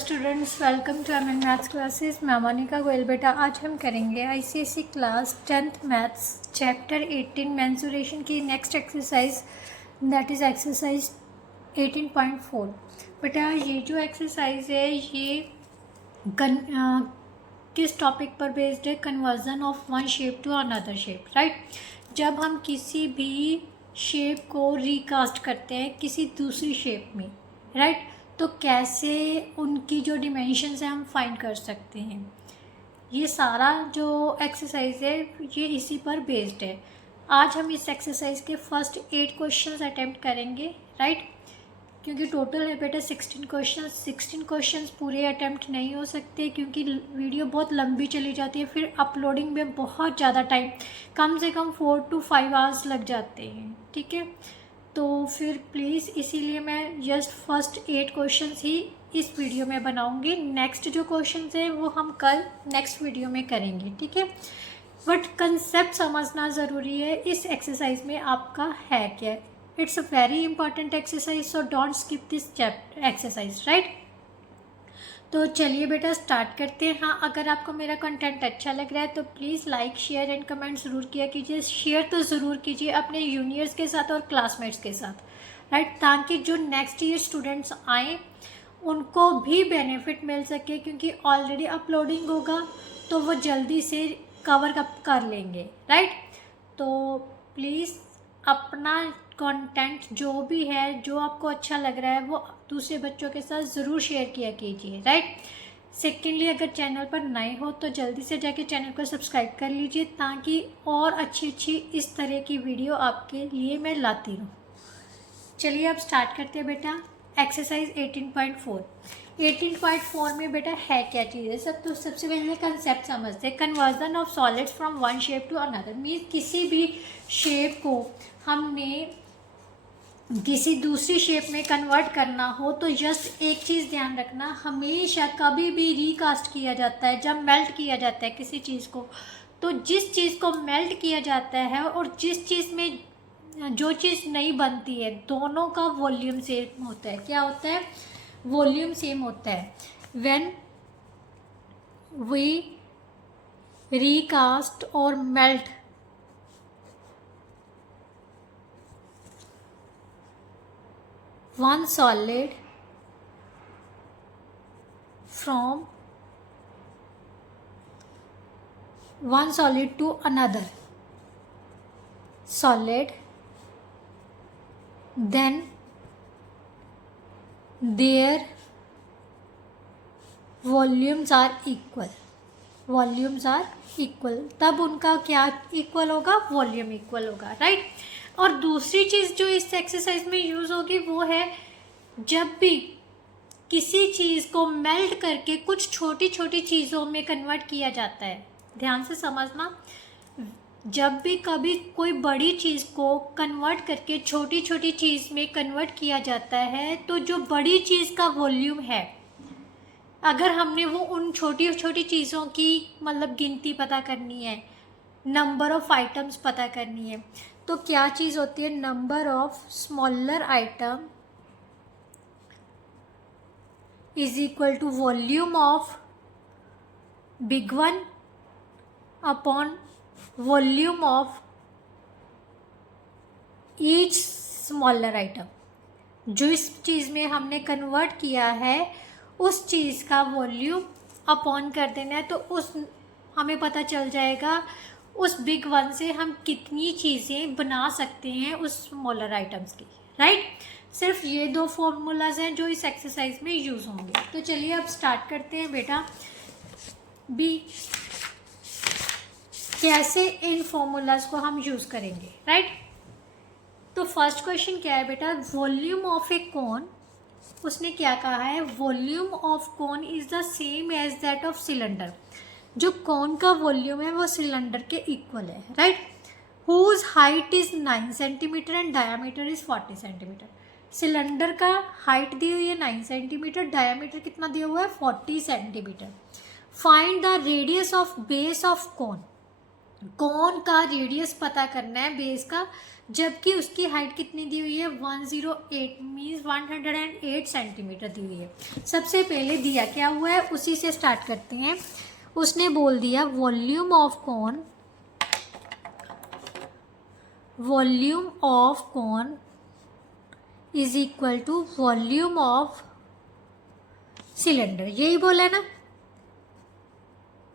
Students, welcome to MN maths classes. मैं मोनिका गोयल। बेटा आज हम करेंगे ICSE class 10th maths chapter 18 mensuration की next exercise, that is exercise 18.4। बेटा ये जो एक्सरसाइज है ये किस टॉपिक पर बेस्ड है? Conversion of one shape to another shape, right. जब हम किसी भी शेप को रिकास्ट करते हैं किसी दूसरी शेप में, राइट, तो कैसे उनकी जो डिमेंशंस हैं हम फाइंड कर सकते हैं। ये सारा जो एक्सरसाइज है ये इसी पर बेस्ड है। आज हम इस एक्सरसाइज के फर्स्ट 8 क्वेश्चंस अटेम्प्ट करेंगे, राइट, क्योंकि टोटल है बेटा 16 क्वेश्चंस। 16 क्वेश्चंस पूरे अटेम्प्ट नहीं हो सकते क्योंकि वीडियो बहुत लंबी चली जाती है, फिर अपलोडिंग में बहुत ज़्यादा टाइम, कम से कम 4 to 5 आवर्स लग जाते हैं, ठीक है। तो फिर प्लीज़ इसीलिए मैं जस्ट फर्स्ट 8 क्वेश्चंस ही इस वीडियो में बनाऊंगी। नेक्स्ट जो क्वेश्चंस हैं वो हम कल नेक्स्ट वीडियो में करेंगे, ठीक है। बट कंसेप्ट समझना ज़रूरी है इस एक्सरसाइज में आपका है क्या। It's a very important exercise, so don't skip this chapter exercise, right. तो चलिए बेटा स्टार्ट करते हैं। हाँ, अगर आपको मेरा कंटेंट अच्छा लग रहा है तो please like share and comment ज़रूर किया कीजिए। शेयर तो ज़रूर कीजिए अपने जूनियर्स के साथ और क्लासमेट्स के साथ, राइट, ताकि जो नेक्स्ट ईयर स्टूडेंट्स आएँ उनको भी बेनिफिट मिल सके, क्योंकि ऑलरेडी अपलोडिंग होगा तो वो जल्दी से कवर अप कर लेंगे, राइट। तो प्लीज़ अपना कंटेंट जो भी है, जो आपको अच्छा लग रहा है, वो दूसरे बच्चों के साथ ज़रूर शेयर किया कीजिए, राइट। सेकेंडली, अगर चैनल पर नए हो तो जल्दी से जाके चैनल को सब्सक्राइब कर लीजिए ताकि और अच्छी इस तरह की वीडियो आपके लिए मैं लाती रहूँ। चलिए अब स्टार्ट करते हैं बेटा एक्सरसाइज 18.4। 18.4 में बेटा है क्या चीज़ है सब, तो सबसे पहले कंसेप्ट समझते हैं। Conversion of solids from one shape to another means किसी भी शेप को हमने किसी दूसरी शेप में कन्वर्ट करना हो तो जस्ट एक चीज़ ध्यान रखना, हमेशा कभी भी रिकास्ट किया जाता है जब मेल्ट किया जाता है किसी चीज़ को, तो जिस चीज़ को मेल्ट किया जाता है और जिस चीज़ में जो चीज़ नहीं बनती है, दोनों का वॉल्यूम सेम होता है। क्या होता है? वॉल्यूम सेम होता है। व्हेन वी रिकास्ट और melt one solid from one solid to another solid, then their volumes are equal. Volumes are equal, तब उनका क्या इक्वल होगा? वॉल्यूम इक्वल होगा, राइट। और दूसरी चीज़ जो इस एक्सरसाइज में यूज़ होगी वो है जब भी किसी चीज़ को मेल्ट करके कुछ छोटी छोटी चीज़ों में कन्वर्ट किया जाता है। ध्यान से समझना, जब भी कभी कोई बड़ी चीज़ को कन्वर्ट करके छोटी छोटी चीज़ में कन्वर्ट किया जाता है तो जो बड़ी चीज़ का वॉल्यूम है, अगर हमने वो उन छोटी छोटी चीज़ों की मतलब गिनती पता करनी है, नंबर ऑफ़ आइटम्स पता करनी है, तो क्या चीज़ होती है? Number of smaller item is equal to volume of big one upon volume of each smaller item. जो इस चीज़ में हमने कन्वर्ट किया है उस चीज़ का वॉल्यूम अपॉन कर देना है, तो उस हमें पता चल जाएगा उस बिग वन से हम कितनी चीज़ें बना सकते हैं उस स्मॉलर आइटम्स की, राइट। सिर्फ ये 2 फॉर्मूलाज हैं जो इस एक्सरसाइज में यूज़ होंगे। तो चलिए अब स्टार्ट करते हैं बेटा बी, कैसे इन फॉर्मूलाज को हम यूज़ करेंगे, राइट। तो फर्स्ट क्वेश्चन क्या है बेटा? वॉल्यूम ऑफ ए कोन, उसने क्या कहा है? Volume of cone is the same as that of cylinder. जो कोन का वॉल्यूम है वो सिलेंडर के इक्वल है, right. Whose height is 9 centimetre and diameter is 40 centimetre. Cylinder का हाइट दी हुई है 9 सेंटीमीटर, डायामीटर कितना दिया हुआ है? 40 centimetre. Find the radius of base of cone. कौन का रेडियस पता करना है बेस का, जबकि उसकी हाइट कितनी दी हुई है 108 मीन्स 108 सेंटीमीटर दी हुई है। सबसे पहले दिया क्या हुआ है उसी से स्टार्ट करते हैं। उसने बोल दिया volume of cone is equal to volume of cylinder, यही बोला है ना,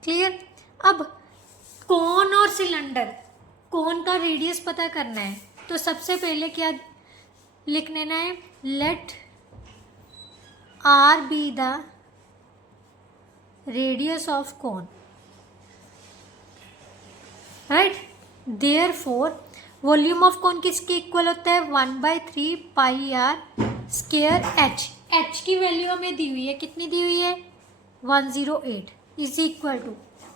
क्लियर। अब कौन और सिलेंडर, कौन का रेडियस पता करना है, तो सबसे पहले क्या लिख लेना है, let R be the radius of cone, right. Therefore volume of cone किसके इक्वल होता है 1/3 pi R square H. H की वैल्यू हमें दी हुई है, कितनी दी हुई है 108 is equal to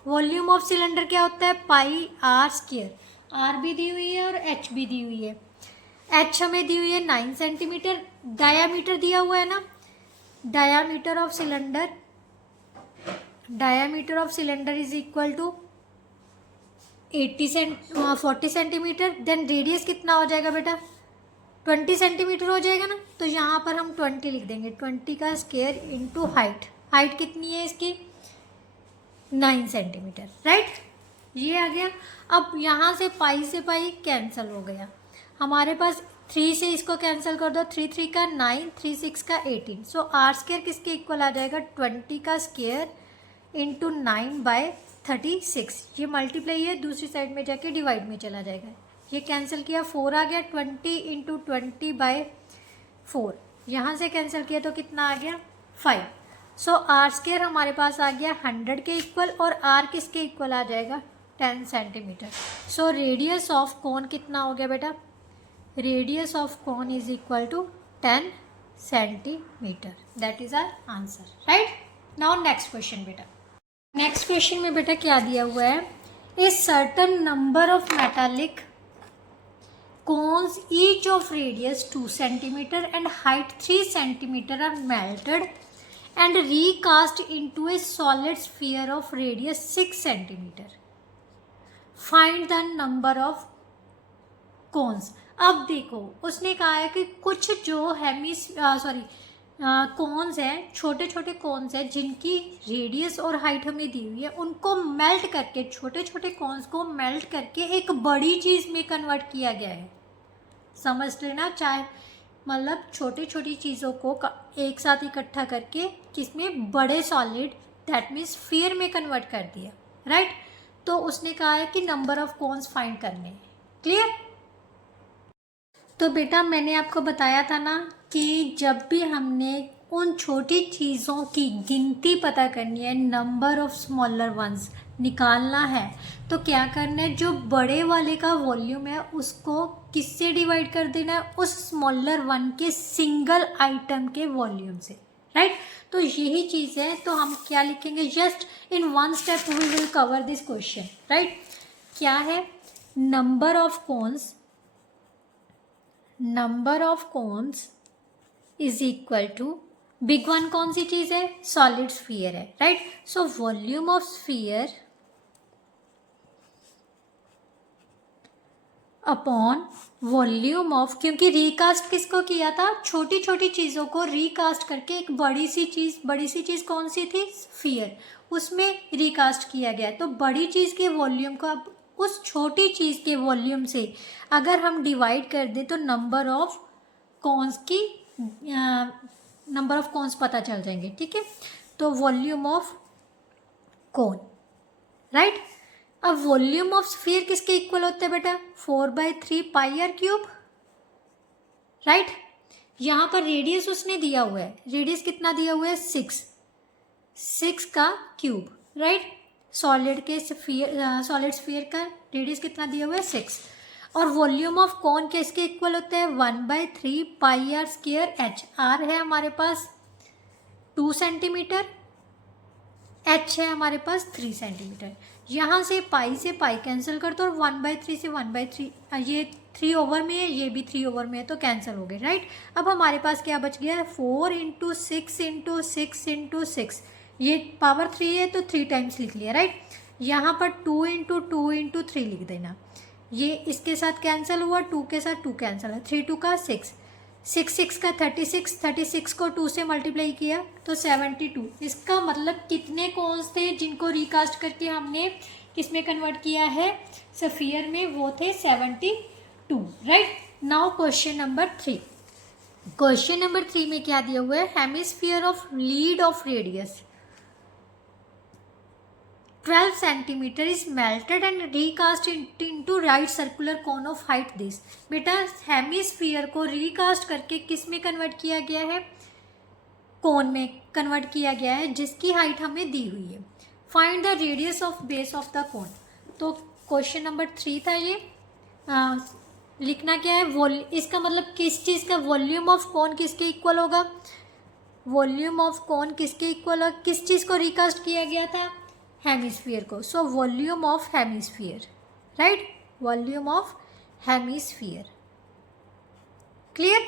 volume of cylinder क्या होता है पाई आर स्क्वायर, आर भी दी हुई है और एच भी दी हुई है। एच हमें दी हुई है 9 सेंटीमीटर, डायामीटर दिया हुआ है ना, diameter of cylinder is equal to 40 centimetre. Then radius कितना हो जाएगा बेटा 20 सेंटीमीटर हो जाएगा ना, तो यहाँ पर हम 20 लिख देंगे, 20 का स्क्वायर इंटू हाइट कितनी है इसकी 9 सेंटीमीटर, राइट। ये आ गया। अब यहाँ से पाई कैंसिल हो गया, हमारे पास 3 से इसको कैंसिल कर दो, 3 3 का 9, 3 6 का 18, सो आर स्क्वायर किसके इक्वल आ जाएगा 20 का स्क्वायर इंटू 9/36। ये मल्टीप्लाई है, दूसरी साइड में जाके डिवाइड में चला जाएगा, ये कैंसिल किया 4 आ गया, 20 इंटू 20/4, यहाँ से कैंसिल किया तो कितना आ गया 5। सो आर स्क्वायर हमारे पास आ गया 100 के इक्वल, और आर किसके इक्वल आ जाएगा 10 centimetre. So radius of cone कितना हो गया बेटा, radius of cone is equal to 10 centimetre, that is our answer, right. Now next question बेटा, नेक्स्ट क्वेश्चन में बेटा क्या दिया हुआ है, a certain number of metallic cones each of radius 2 centimeter and height 3 centimeter are melted and recast into a solid sphere of radius 6 centimeter. Find the number of cones. अब देखो उसने कहा है कि कुछ जो कॉन्स हैं, छोटे छोटे कॉन्स हैं जिनकी रेडियस और हाइट हमें दी हुई है, उनको मेल्ट करके, छोटे छोटे कॉन्स को मेल्ट करके एक बड़ी चीज़ में कन्वर्ट किया गया है। समझ लेना, चाहे मतलब छोटी छोटी चीज़ों को एक साथ इकट्ठा करके किसमें बड़े सॉलिड दैट मीन्स स्फीयर में कन्वर्ट कर दिया, राइट। तो उसने कहा है कि नंबर ऑफ कॉन्स फाइंड करने हैं, क्लियर। तो बेटा मैंने आपको बताया था ना कि जब भी हमने उन छोटी चीज़ों की गिनती पता करनी है, नंबर ऑफ स्मॉलर वंस निकालना है, तो क्या करना है, जो बड़े वाले का वॉल्यूम है उसको किससे डिवाइड कर देना है, उस स्मॉलर वन के सिंगल आइटम के वॉल्यूम से, राइट। तो यही चीज़ है, तो हम क्या लिखेंगे, just in one step we will cover this question, right. क्या है, number of cones is equal to, big one कौन सी चीज़ है, सॉलिड स्फीयर है, right. So volume of sphere upon volume of, क्योंकि रिकास्ट किसको किया था, छोटी छोटी चीज़ों को रिकास्ट करके एक बड़ी सी चीज़ कौन सी थी, स्फीयर, उसमें रिकास्ट किया गया। तो बड़ी चीज़ के वॉल्यूम को अब उस छोटी चीज़ के वॉल्यूम से अगर हम डिवाइड कर दें तो नंबर ऑफ कॉन्स पता चल जाएंगे, ठीक है। तो वॉल्यूम ऑफ कोन, राइट। अब वॉल्यूम ऑफ स्फीयर किसके इक्वल होता है बेटा, 4/3 पाई आर क्यूब, राइट। यहाँ पर रेडियस उसने दिया हुआ है, रेडियस कितना दिया हुआ है 6 का क्यूब, राइट। सॉलिड स्फीयर का रेडियस कितना दिया हुआ है 6, और वॉल्यूम ऑफ कॉन किसके इक्वल होता है 1/3 pi R square H. Are है हमारे पास 2 सेंटीमीटर, एच है हमारे पास 3 सेंटीमीटर। यहाँ से पाई कैंसिल कर दो, और 1/3 से 1/3, ये 3 ओवर में है, ये भी 3 ओवर में है, तो कैंसिल हो गए, राइट। अब हमारे पास क्या बच गया, 4 × 6 × 6 × 6, ये पावर 3 है तो 3 टाइम्स लिख लिया, राइट। यहाँ पर 2 इंटू 2 इंटू 3 लिख देना। ये इसके साथ कैंसिल हुआ, 2 के साथ 2 कैंसिल है, 3 2 का 6, 6 6 का 36, 36 को 2 से मल्टीप्लाई किया तो 72। इसका मतलब कितने कॉन्स थे जिनको रिकास्ट करके हमने किस में कन्वर्ट किया है, स्फीयर में, वो थे 72, right. Now question number 3। Question number 3 में क्या दिया हुआ है, hemisphere of lead of radius 12 centimeter is melted and recast into right circular cone of height this। बेटा हेमिस्फीयर को रिकास्ट करके किस में कन्वर्ट किया गया है, कोन में कन्वर्ट किया गया है, जिसकी हाइट हमें दी हुई है। Find the radius of base of the cone. तो क्वेश्चन नंबर 3 था ये। लिखना क्या है, इसका मतलब किस चीज़ का वॉल्यूम ऑफ कोन किसके इक्वल होगा, वॉल्यूम ऑफ कोन किसके इक्वल होगा, किस चीज़ को रिकास्ट किया गया था, हेमिस्फीयर को। सो volume of hemisphere, right, volume of hemisphere. Clear.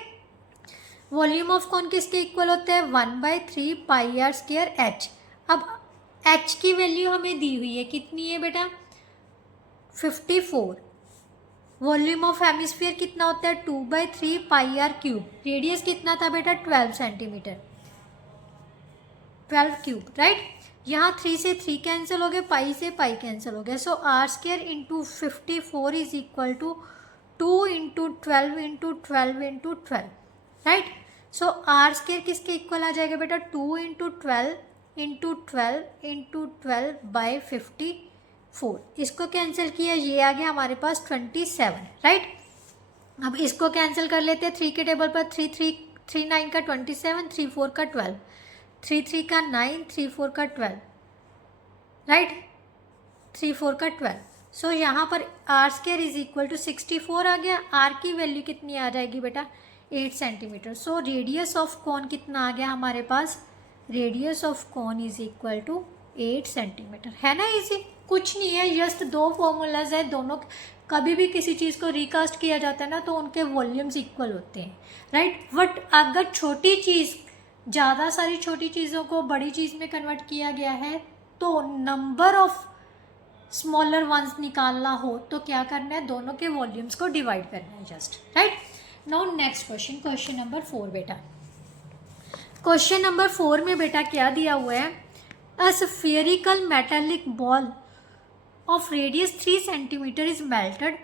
Volume of कोन किसके इक्वल होता है, 1/3 पाई आर स्क्वायर एच। अब एच की वैल्यू हमें दी हुई है, कितनी है बेटा, 54। वॉल्यूम ऑफ हेमिस्फीयर कितना होता है, 2/3 पाई आर क्यूब। रेडियस कितना था बेटा, 12 सेंटीमीटर, 12 क्यूब, राइट। यहाँ 3 से 3 कैंसिल हो गए, पाई से पाई कैंसिल हो गया। So R square into 54 is equal to 2 into 12 into 12 into 12, right. So R square किसके इक्वल आ जाएगा बेटा, 2 इंटू 12 इंटू 12 इंटू 12 बाई 54। इसको कैंसिल किया, ये आ गया हमारे पास 27, राइट। अब इसको कैंसिल कर लेते हैं, 3 के टेबल पर 3 9 का 27, 3 4 का 12, 3 3 का 9, 3 4 का 12, राइट, 3 4 का 12। सो यहाँ पर R square is equal to 64 आ गया। आर की वैल्यू कितनी आ जाएगी बेटा, 8 centimetre. So radius of cone कितना आ गया हमारे पास, radius of cone is equal to 8 centimetre. है ना इजी, कुछ नहीं है, जस्ट 2 फॉर्मूलाज है, दोनों कभी भी किसी चीज़ को रिकास्ट किया जाता है ना तो उनके वॉल्यूम्स इक्वल होते हैं, राइट। बट अगर छोटी चीज़, ज़्यादा सारी छोटी चीज़ों को बड़ी चीज़ में कन्वर्ट किया गया है तो नंबर ऑफ स्मॉलर वंस निकालना हो तो क्या करना है, दोनों के वॉल्यूम्स को डिवाइड करना है, just, right. Now next question, question number 4 बेटा। क्वेश्चन नंबर 4 में बेटा क्या दिया हुआ है, a spherical metallic ball of radius 3 centimetre is melted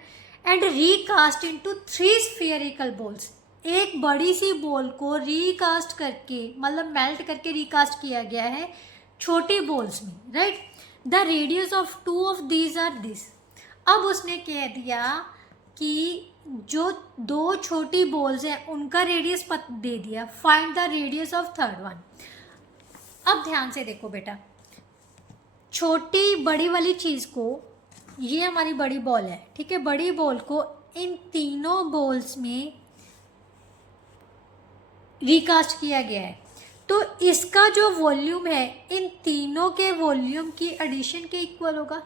and recast into 3 spherical balls. एक बड़ी सी बॉल को रिकास्ट करके, मतलब मेल्ट करके रिकास्ट किया गया है छोटी बॉल्स में, right. The radius of 2 of these are this. अब उसने कह दिया कि जो 2 छोटी बॉल्स हैं उनका रेडियस दे दिया, find the radius of third one. अब ध्यान से देखो बेटा, छोटी बड़ी वाली चीज़ को, ये हमारी बड़ी बॉल है, ठीक है, बड़ी बॉल को इन तीनों बॉल्स में रिकास्ट किया गया है, तो इसका जो वॉल्यूम है इन तीनों के वॉल्यूम की एडिशन के इक्वल होगा,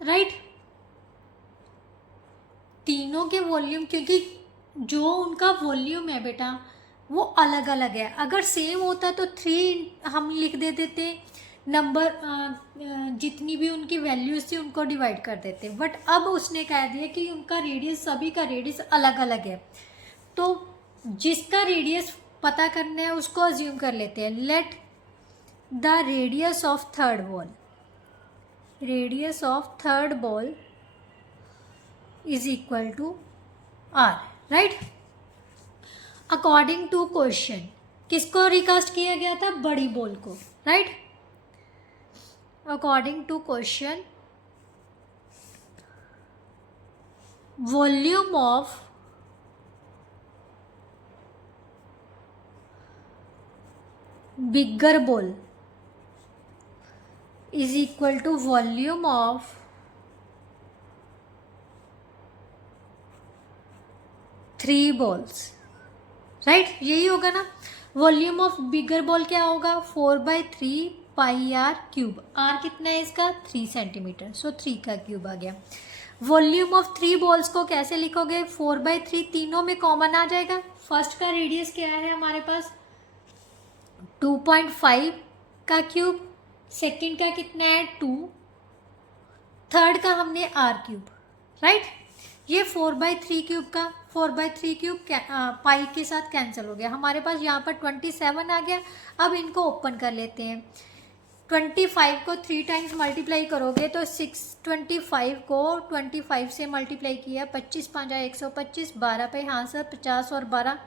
राइट। तीनों के वॉल्यूम, क्योंकि जो उनका वॉल्यूम है बेटा वो अलग अलग है। अगर सेम होता तो 3 हम लिख देते, नंबर जितनी भी उनकी वैल्यूज थी उनको डिवाइड कर देते, बट अब उसने कह दिया कि उनका रेडियस, सभी का रेडियस अलग अलग है, तो जिसका रेडियस पता करना है उसको अज्यूम कर लेते हैं। Let the radius of third ball, radius of third ball is equal to R, right. According to question किसको रिकास्ट किया गया था, बड़ी बॉल को, right. According to question volume of bigger ball is equal to volume of three balls, right, यही होगा ना। Volume of bigger ball क्या होगा, 4/3 पाई आर क्यूब। आर कितना है इसका, 3 सेंटीमीटर, सो 3 का क्यूब आ गया। वॉल्यूम ऑफ 3 बॉल्स को कैसे लिखोगे, 4/3 तीनों में कॉमन आ जाएगा। फर्स्ट का रेडियस क्या है हमारे पास, 2.5 का क्यूब, सेकंड का कितना है 2, थर्ड का हमने r क्यूब, राइट। ये 4/3 क्यूब का 4/3 क्यूब पाई के साथ कैंसिल हो गया, हमारे पास यहाँ पर 27 आ गया। अब इनको ओपन कर लेते हैं। 25 को 3 टाइम्स मल्टीप्लाई करोगे तो 625 को 25 से मल्टीप्लाई किया, 25 5 125, 12 पे हाँ सर 50 और 12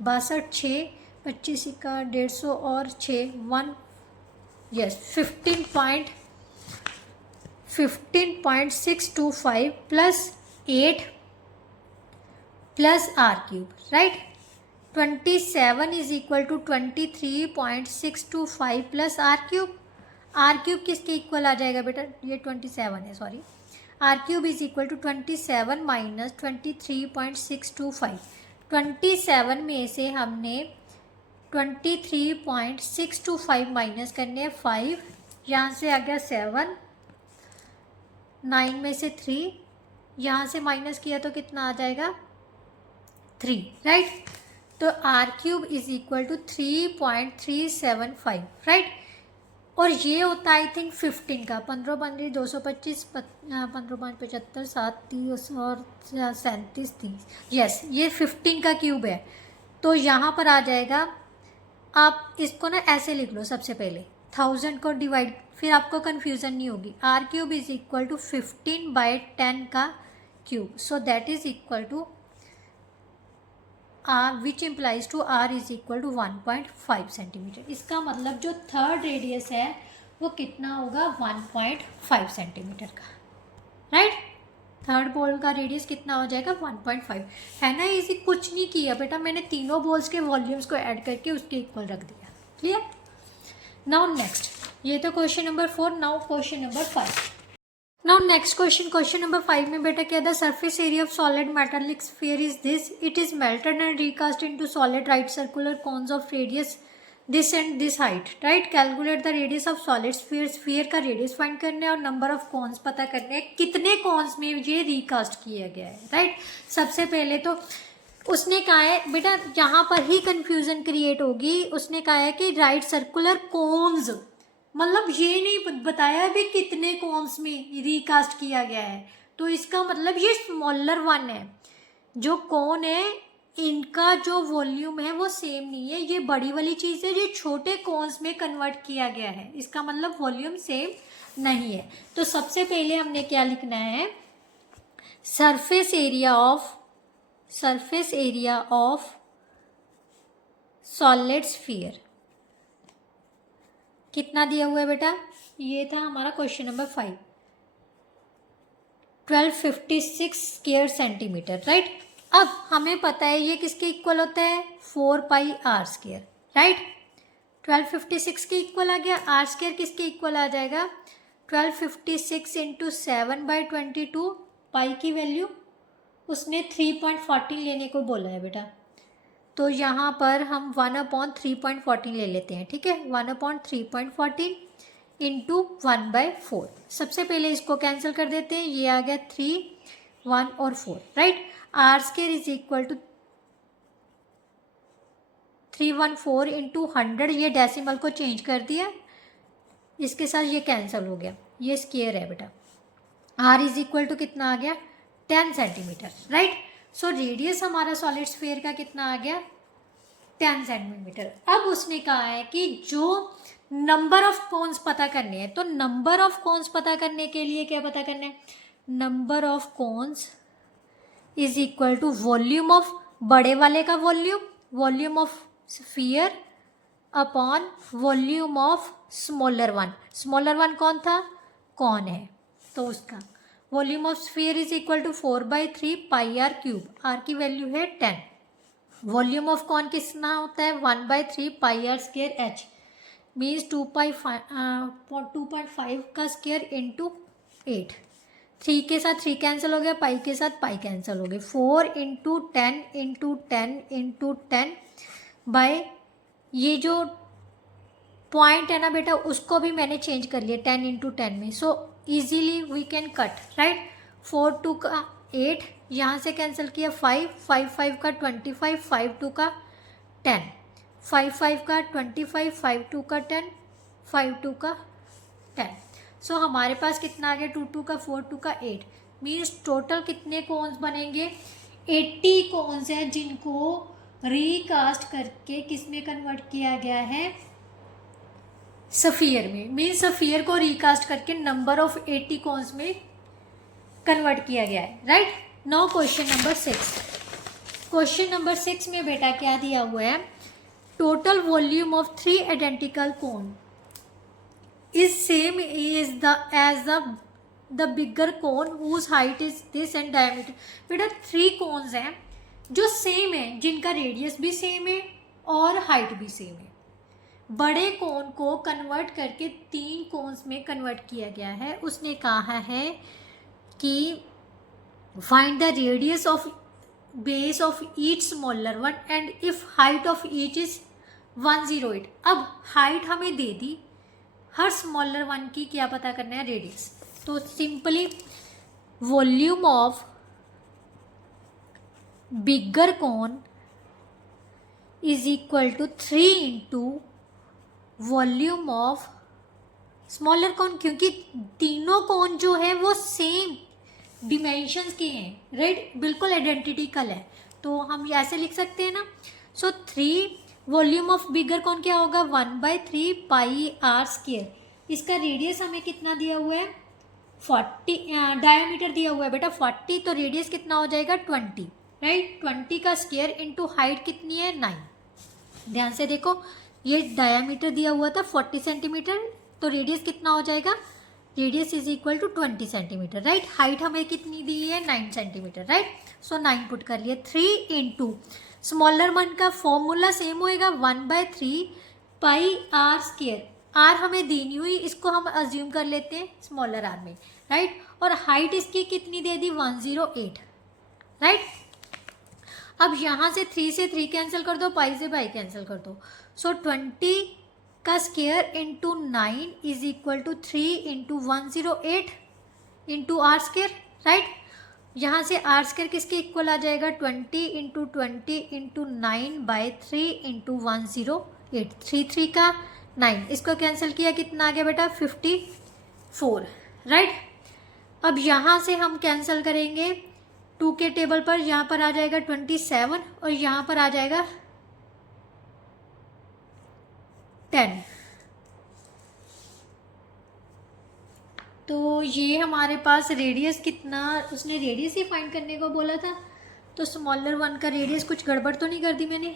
62, 6 25 का 150 और 6 1 yes 15.625 plus 8 plus r cube, right. 27 is equal to 23.625 plus r cube. r cube किसके इक्वल आ जाएगा बेटा, ये 27 है sorry, r cube is equal to 27 minus 23.625। 27 में से हमने 23.625 माइनस करने हैं 5, यहाँ से आ गया 7, 9 में से 3, यहाँ से माइनस किया तो कितना आ जाएगा 3, राइट। तो r cube is equal to 3.375, right. और ये होता है आई थिंक 15 का, 15 15 225, 15 5 75, 7 30 और 37 30, यस ये 15 का क्यूब है। तो यहाँ पर आ जाएगा, आप इसको ना ऐसे लिख लो, सबसे पहले 1000 को डिवाइड, फिर आपको कन्फ्यूज़न नहीं होगी। r cube is equal to 15/10 का cube, so that is equal to r which implies to r is equal to 1.5 centimetre. इसका मतलब जो थर्ड रेडियस है वो कितना होगा 1.5 सेंटीमीटर का, राइट। थर्ड बॉल का रेडियस कितना हो जाएगा 1.5, है ना। इसी कुछ नहीं किया बेटा, मैंने तीनों बॉल्स के वॉल्यूम्स को ऐड करके उसके इक्वल रख दिया, क्लियर। नाउ नेक्स्ट, ये तो question number 4। Now question number 5। Now next question number 5 में बेटा क्या, the surface area of solid metallic sphere is this, it is melted and recast into solid right circular cones of radius this and this height, right. Calculate the radius of solid sphere, sphere का radius find करना है और number of cons पता करने हैं, कितने cons में ये रिकास्ट किया गया है, राइट। सबसे पहले तो उसने कहा है बेटा, यहाँ पर ही कंफ्यूजन क्रिएट होगी। उसने कहा है कि राइट सर्कुलर कोन्स, मतलब ये नहीं बताया भी कितने कोन्स में रिकास्ट किया गया है, तो इसका मतलब ये स्मॉलर वन है। जो कोन है इनका जो वॉल्यूम है वो सेम नहीं है, ये बड़ी वाली चीज़ है, ये छोटे कोन्स में कन्वर्ट किया गया है, इसका मतलब वॉल्यूम सेम नहीं है। तो सबसे पहले हमने क्या लिखना है, surface area of solid sphere कितना दिया हुआ है बेटा, ये था हमारा question number 5, 1256 square centimetre, right. अब हमें पता है ये किसके इक्वल होता है 4πr², राइट। 1256 के इक्वल आ गया, r² किसके इक्वल आ जाएगा 1256 इंटू 7/22, पाई की वैल्यू उसने 3.14 लेने को बोला है बेटा, तो यहाँ पर हम 1/3.14 ले लेते हैं, ठीक है। 1/3.14 इंटू 1/4, सबसे पहले इसको कैंसिल कर देते हैं, ये आ गया 3 1 और 4, राइट। r² is equal to 314 into 100, ये डेसिमल को चेंज कर दिया, इसके साथ ये कैंसिल हो गया, ये स्क्वायर है बेटा। r इज इक्वल टू कितना आ गया 10 सेंटीमीटर, राइट। सो रेडियस हमारा सॉलिड स्फीयर का कितना आ गया 10 सेंटीमीटर। अब उसने कहा है कि जो नंबर ऑफ कोन्स पता करने हैं, तो नंबर ऑफ कोन्स पता करने के लिए क्या पता करना है, number of cones is equal to volume of बड़े वाले का volume of sphere upon volume of smaller one कौन था, कौन है, तो उसका volume of sphere is equal to 4/3 πr cube, r की वैल्यू है 10। वॉल्यूम ऑफ कौन कितना होता है 1/3 πr² h, मीन्स 2.5 का स्क्वायर इंटू 8, 3 के साथ 3 कैंसिल हो गया, पाई के साथ पाई कैंसिल हो गए, 4 इंटू 10 इंटू 10 इंटू 10 बाय, ये जो पॉइंट है ना बेटा उसको भी मैंने चेंज कर लिया 10 इंटू 10 में, so easily we can cut, right. 4 2 का 8, यहाँ से कैंसिल किया 5 5 5 का 25, 5 2 का 10, 5 5 का 25, 5 2 का 10, 5 2 का 10। सो हमारे पास कितना आ गया, 2 2 का 4, 2 का 8, मीन्स टोटल कितने कोन्स बनेंगे, 80 कोन्स हैं जिनको रिकास्ट करके किस में कन्वर्ट किया गया है, सफ़ियर में। मीन्स सफ़ियर को रिकास्ट करके नंबर ऑफ 80 कोन्स में कन्वर्ट किया गया है, right. Now question number 6। Question number 6 में बेटा क्या दिया हुआ है, total volume of 3 identical cone is same is as the bigger cone whose height is this and diameter. बेटा 3 कोन्स हैं जो सेम है, जिनका रेडियस भी सेम है और हाइट भी सेम है। बड़े कोन को कन्वर्ट करके 3 कोन्स में कन्वर्ट किया गया है। उसने कहा है कि find the radius of base of each smaller one and if height of each is 108। अब हाइट हमें दे दी, हर स्मॉलर वन की क्या पता करना है, रेडियस। तो simply volume of bigger cone is equal to 3 into volume of smaller cone, क्योंकि तीनों कोन जो है वो सेम डिमेंशंस के हैं, राइट, बिल्कुल आइडेंटिकल है। तो हम ऐसे लिख सकते हैं ना। सो 3 वॉल्यूम ऑफ बिगर कोन क्या होगा, 1/3 पाई आर स्क्वायर। इसका रेडियस हमें कितना दिया हुआ है, 40, डायमीटर दिया हुआ है बेटा 40, तो रेडियस कितना हो जाएगा 20, राइट। 20 का स्क्वायर इंटू हाइट कितनी है 9। ध्यान से देखो, ये डायमीटर दिया हुआ था 40 सेंटीमीटर, तो रेडियस कितना हो जाएगा, radius is equal to 20 centimetre, right. Height हमें कितनी दी है 9 सेंटीमीटर, राइट। सो 9 पुट कर लिया। 3 इंटू स्मॉलर वन का फॉर्मूला सेम होएगा 1/3 पाई आर स्क्वायर। आर हमें दी नहीं हुई, इसको हम अज्यूम कर लेते हैं स्मॉलर आर में, राइट। और हाइट इसकी कितनी दे दी 108, राइट। अब यहाँ से 3 से 3 कैंसिल कर दो, पाई से पाई कैंसिल कर दो। सो 20 का square into 9 is equal to 3 into 108 into r square, right. यहाँ से आर स्क्वायर किसके इक्वल आ जाएगा, 20 इंटू 20 इंटू 9/3 इंटू 108। 3 3 का 9, इसको कैंसिल किया कितना आ गया बेटा 54, राइट। अब यहाँ से हम कैंसिल करेंगे 2 के टेबल पर, यहाँ पर आ जाएगा 27 और यहाँ पर आ जाएगा 10। तो ये हमारे पास रेडियस कितना, उसने रेडियस ही फाइंड करने को बोला था, तो स्मॉलर वन का रेडियस कुछ गड़बड़ तो नहीं कर दी मैंने।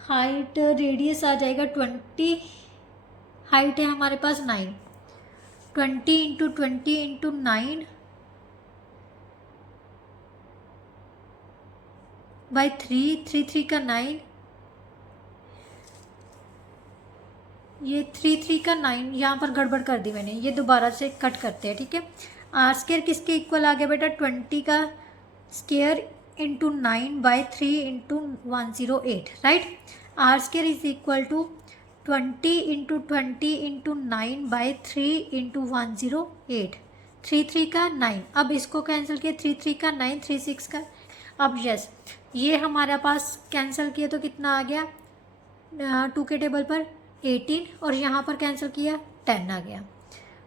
हाइट रेडियस आ जाएगा 20, हाइट है हमारे पास 9, 20 इंटू 20 इंटू 9/3, 3 3 का 9, ये 3 3 का 9, यहाँ पर गड़बड़ कर दी मैंने, ये दोबारा से कट करते हैं, ठीक है। आर स्क्वायर किसके इक्वल आ गया बेटा 20 का square into 9/3 into 108, right. R square is equal to 20 into 20 into 9/3 into 108, 3 3 का 9। अब इसको कैंसिल किया, 3 3 का 9, 3 6 का। अब यस, ये हमारे पास कैंसिल किया तो कितना आ गया 2 के टेबल पर 18 और यहाँ पर कैंसिल किया 10 आ गया।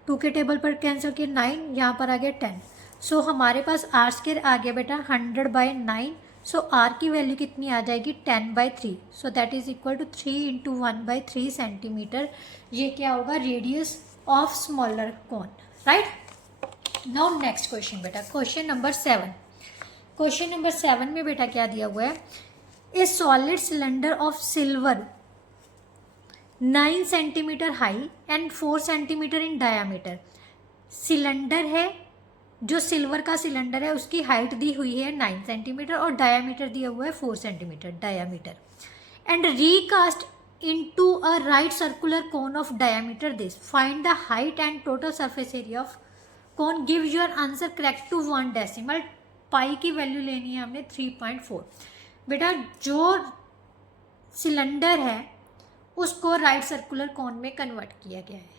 2 के टेबल पर कैंसिल किया 9, यहाँ पर आ गया 10। सो हमारे पास आर स्क्वायर आ गया बेटा 100/9। सो आर की वैल्यू कितनी आ जाएगी 10/3। So that is equal to 3 into 1/3 centimetre. ये क्या होगा, radius of smaller cone, right. Now next question बेटा, क्वेश्चन नंबर 7। क्वेश्चन नंबर 7 में बेटा क्या दिया हुआ है, a solid cylinder of silver 9 centimetre high and 4 centimetre in diameter. Cylinder है, जो सिल्वर का सिलेंडर है उसकी हाइट दी हुई है 9 सेंटीमीटर और डायामीटर दिया हुआ है 4 centimetre diameter, and recast into a right circular cone of diameter this, find the height and total surface area of cone, give your answer correct to 1 decimal. Pi की value लेनी है हमने 3.4। बेटा जो सिलेंडर है उसको राइट सर्कुलर कोन में convert किया गया है,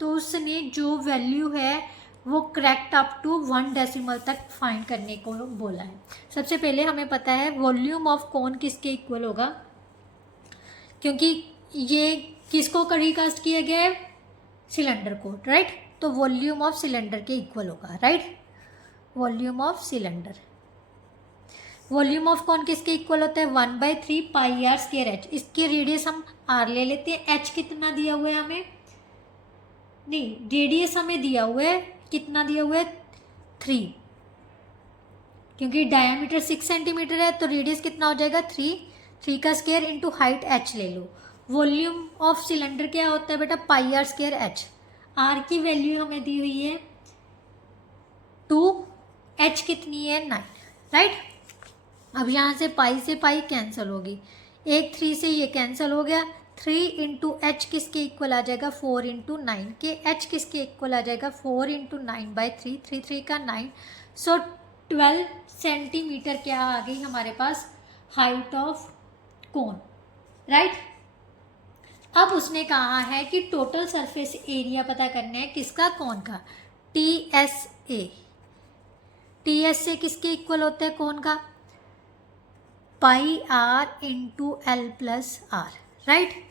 तो उसने जो वैल्यू है वो करेक्ट अप टू 1 डेसिमल तक फाइंड करने को बोला है। सबसे पहले हमें पता है वॉल्यूम ऑफ कोन किसके इक्वल होगा, क्योंकि ये किसको रिकास्ट किया गया है? सिलेंडर को, राइट। तो वॉल्यूम ऑफ सिलेंडर के इक्वल होगा, right. Volume of cylinder, volume of cone किसके इक्वल होता है? 1/3 पाई आर स्क्वायर एच। इसके रेडियस हम आर ले लेते हैं। एच कितना दिया हुआ है हमें? नहीं, रेडियस हमें दिया हुआ है, कितना दिया हुआ है? 3, क्योंकि डायमीटर 6 सेंटीमीटर है तो रेडियस कितना हो जाएगा? 3 का स्क्वायर इंटू हाइट एच ले लो। वॉल्यूम ऑफ सिलेंडर क्या होता है बेटा? पाई आर स्क्वायर एच। आर की वैल्यू हमें दी हुई है 2, एच कितनी है? 9, राइट। अब यहाँ से पाई कैंसिल होगी, एक 3 से ये कैंसिल हो गया। 3 इंटू एच किसके इक्वल आ जाएगा? 4 इंटू 9 के। एच किसके इक्वल आ जाएगा? 4 इंटू 9/3, 3 का 9। सो 12 सेंटीमीटर क्या आ गई हमारे पास? Height of cone, right. अब उसने कहा है कि टोटल सरफेस एरिया पता करना है किसका? कोन का। TSA, TSA किसके इक्वल होता है? कोन का। Pi R into L plus R, right.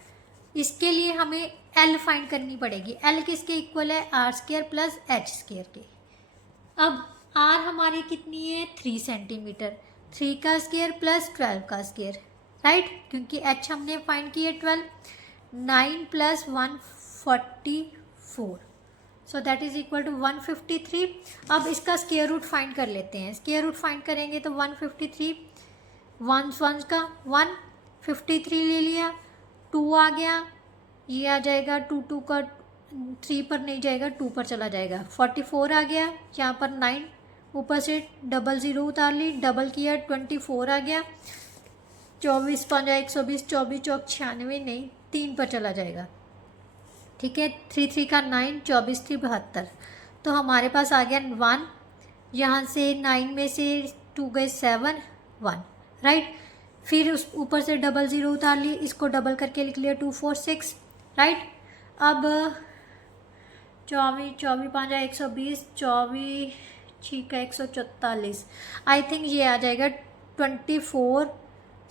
इसके लिए हमें एल फाइंड करनी पड़ेगी। एल किसके इक्वल है? R square plus h square के। अब आर हमारी कितनी है? 3 सेंटीमीटर। 3 का स्क्वायर प्लस 12 का स्क्वायर, राइट, क्योंकि एच हमने फाइंड की है 12। 9 प्लस 1 44, so that is equal to 153। अब इसका स्क्वायर रूट फाइंड कर लेते हैं। स्क्वायर रूट फाइंड करेंगे तो 153, 1 का 153 ले लिया, 2 आ गया, ये आ जाएगा 2 का 3 पर नहीं जाएगा, 2 पर चला जाएगा। 44 आ गया, यहाँ पर 9 ऊपर से डबल 0 उतार ली, डबल किया 24 आ गया। 24 5 120, 24 चौक 96, नहीं 3 पर चला जाएगा, ठीक है। 3 का 9, 24 3 72। तो हमारे पास आ गया 1, यहाँ से 9 में से 2 गए 7, 1, राइट। फिर उस ऊपर से डबल 0 उतार ली, इसको डबल करके लिख लिया 2 4 6, राइट। अब 24 5 120, 24 6 का 144, आई थिंक ये आ जाएगा 24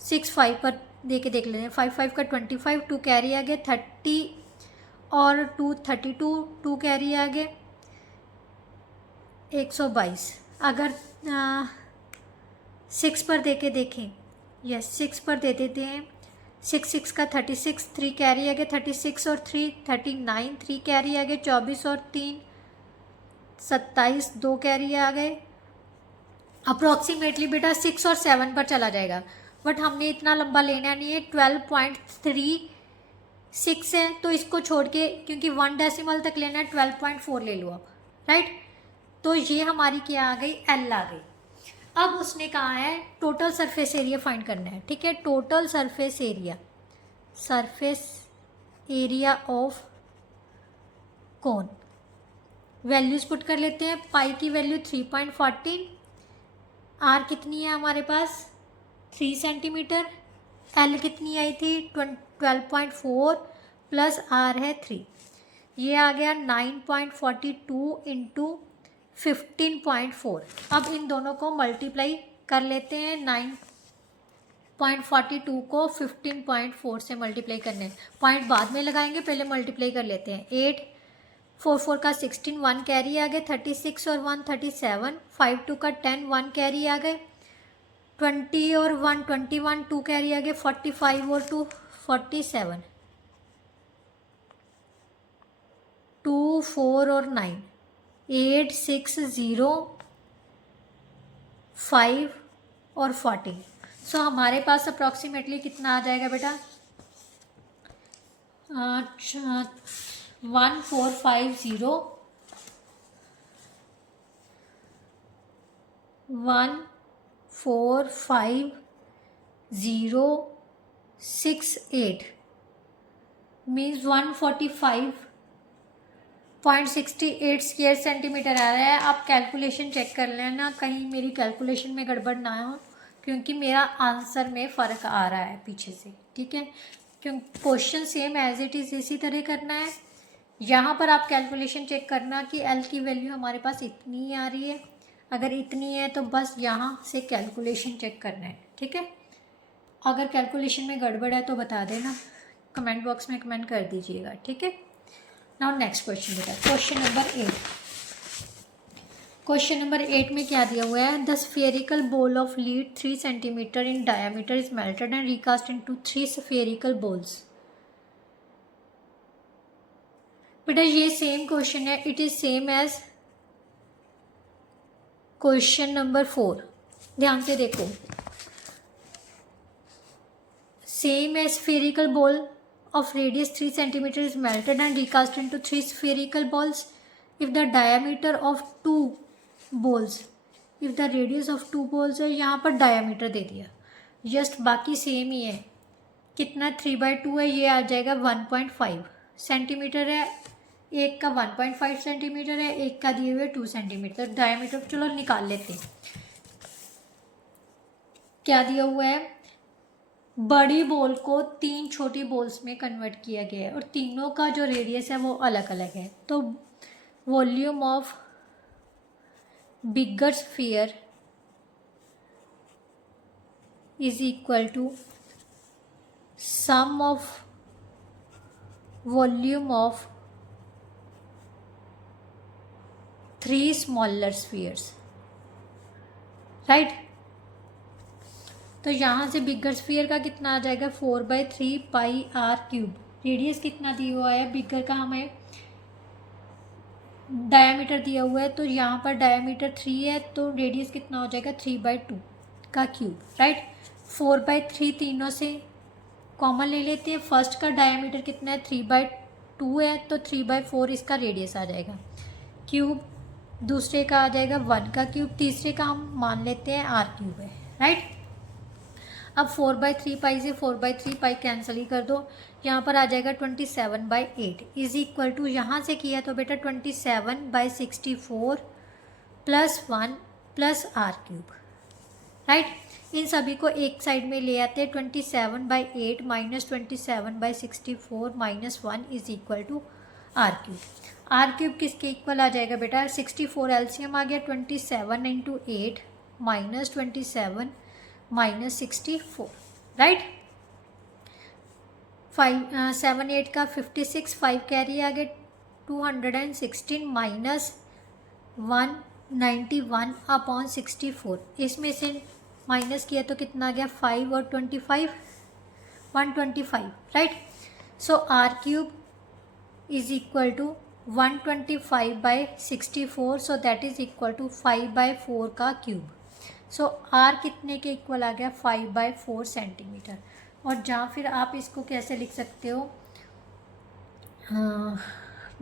6 5 पर दे के देख लेते हैं। 5 का 25, 2 कैरी आ गया 30 और 2 32, 2 कैरी आ गए 122। अगर 6 पर दे के देखें, यस 6 पर दे देते हैं। 6 का 36, 3 कैरी आ गए 36 और 3 39, 3 कैरी आ गए 24 और 3 27, 2 कैरी आ गए। अप्रॉक्सीमेटली बेटा 6 और 7 पर चला जाएगा, बट हमने इतना लंबा लेना नहीं है। 12.36 है तो इसको छोड़ के, क्योंकि 1 डेसिमल तक लेना है, 12.4 ले लो आप, राइट। तो ये हमारी क्या आ गई? एल आ गई। अब उसने कहा है टोटल सरफेस एरिया फाइंड करना है, ठीक है। Total surface area of cone, values put कर लेते हैं। पाई की वैल्यू 3.14, आर कितनी है हमारे पास? 3 सेंटीमीटर। एल कितनी आई थी? 12.4 प्लस आर है 3, ये आ गया 9.42 इंटू 15.4। अब इन दोनों को मल्टीप्लाई कर लेते हैं। 9.42 को 15.4 से मल्टीप्लाई करने, पॉइंट बाद में लगाएंगे, पहले मल्टीप्लाई कर लेते हैं। 8 4 4 का 16, 1 कैरी आ गए 36 और 1 37, 5 2 का 10, 1 कैरी आ गए 20 और 1 21, 2 कैरी आ गए 45 और 2 47, 2 4 और 9 8 6 0 5 और 14। सो हमारे पास अप्रॉक्सीमेटली कितना आ जाएगा बेटा? 1450 145,068 मीन्स 145.68 स्क्वायर सेंटीमीटर आ रहा है। आप कैलकुलेशन चेक कर लेना, कहीं मेरी कैलकुलेशन में गड़बड़ ना हो, क्योंकि मेरा आंसर में फ़र्क आ रहा है पीछे से, ठीक है। क्योंकि question same as it is इसी तरह करना है। यहाँ पर आप कैलकुलेशन चेक करना कि एल की वैल्यू हमारे पास इतनी आ रही है, अगर इतनी है तो बस यहाँ से कैलकुलेशन चेक करना है, ठीक है। अगर कैलकुलेशन में गड़बड़ है तो बता देना, कमेंट बॉक्स में कमेंट कर दीजिएगा, ठीक है। नाउ नेक्स्ट क्वेश्चन बेटा, क्वेश्चन नंबर 8। क्वेश्चन नंबर 8 में क्या दिया हुआ है, the spherical ball of lead 3 centimetre in diameter is melted and recast into 3 spherical balls. बेटा ये सेम क्वेश्चन है, it is same as question number 4। ध्यान से देखो, same as spherical ball of radius 3 centimeter is melted and recast into 3 spherical balls if the diameter of 2 balls, if the radius of 2 balls है, यहाँ पर diameter दे दिया, just बाकी same ही है। कितना 3/2 है, ये आ जाएगा 1.5 सेंटीमीटर है, एक का 1.5 सेंटीमीटर है, एक का दिए हुए 2 सेंटीमीटर डायमीटर। चलो निकाल लेते हैं, क्या दिया हुआ है, बड़ी बॉल को 3 छोटी बॉल्स में कन्वर्ट किया गया है और तीनों का जो रेडियस है वो अलग अलग है। तो volume of bigger sphere is equal to sum of volume of 3 smaller spheres, right. तो यहाँ से बिगर स्फीयर का कितना आ जाएगा 4/3 पाई आर क्यूब। रेडियस कितना दिया हुआ है बिगर का, हमें डायमीटर दिया हुआ है, तो यहाँ पर डायमीटर 3 है, तो रेडियस कितना हो जाएगा 3/2 का क्यूब, राइट। 4/3 तीनों से कॉमन ले लेते हैं, फर्स्ट का डायमीटर कितना है 3/2 है, तो 3/4 इसका रेडियस आ जाएगा, क्यूब दूसरे का आ जाएगा 1 का क्यूब, तीसरे का हम मान लेते हैं आर क्यूब है, राइट। अब 4/3 पाई से 4/3 पाई कैंसिल ही कर दो, यहाँ पर आ जाएगा 27/8 इज इक्वल टू, यहाँ से किया तो बेटा 27/64 plus 1 plus R cube, right. इन सभी को एक साइड में ले आते हैं, 27/8 minus 27/64 minus 1 is equal to R cube. R cube किसके इक्वल आ जाएगा बेटा, 64 एलसीएम आ गया, 27 इंटू 8 माइनस 27 माइनस 64, राइट। 7 8 का 56, 5 कैरी आ गया 216 माइनस 191 अपॉन 64, इसमें से माइनस किया तो कितना आ गया 5 और 25 125, right. So r cube is equal to 125/64, so that is equal to 5/4 का क्यूब। सो आर कितने के इक्वल आ गया 5/4 सेंटीमीटर। और जहाँ फिर आप इसको कैसे लिख सकते हो,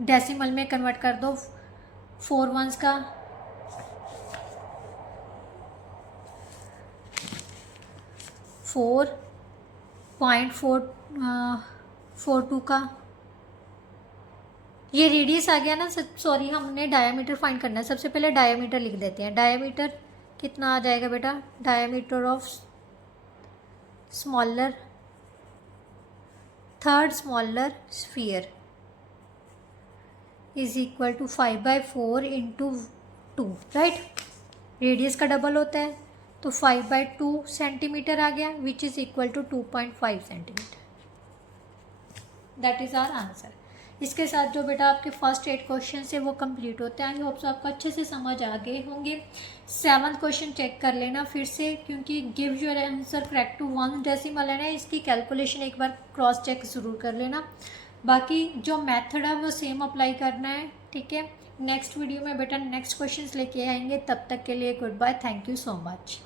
डेसिमल में कन्वर्ट कर दो, 4 1s का 4.442 का, ये रेडियस आ गया ना, सॉरी हमने डायमीटर फाइंड करना है, सबसे पहले डायमीटर लिख देते हैं। डायमीटर कितना आ जाएगा बेटा, diameter of smaller third smaller sphere is equal to 5/4 into 2, right. Radius का डबल होता है, तो 5/2 सेंटीमीटर आ गया, which is equal to 2.5 centimetre. That is our answer. इसके साथ जो बेटा आपके फर्स्ट 8 क्वेश्चन है वो कंप्लीट होते हैं। आई होप सो आपको अच्छे से समझ आ गए होंगे। 7th क्वेश्चन चेक कर लेना फिर से, क्योंकि give your answer correct to 1 decimal है ना, इसकी कैलकुलेशन एक बार क्रॉस चेक ज़रूर कर लेना। बाकी जो मेथड है वो सेम अप्लाई करना है, ठीक है। नेक्स्ट वीडियो में बेटा नेक्स्ट क्वेश्चंस लेके आएंगे, तब तक के लिए goodbye, thank you so much.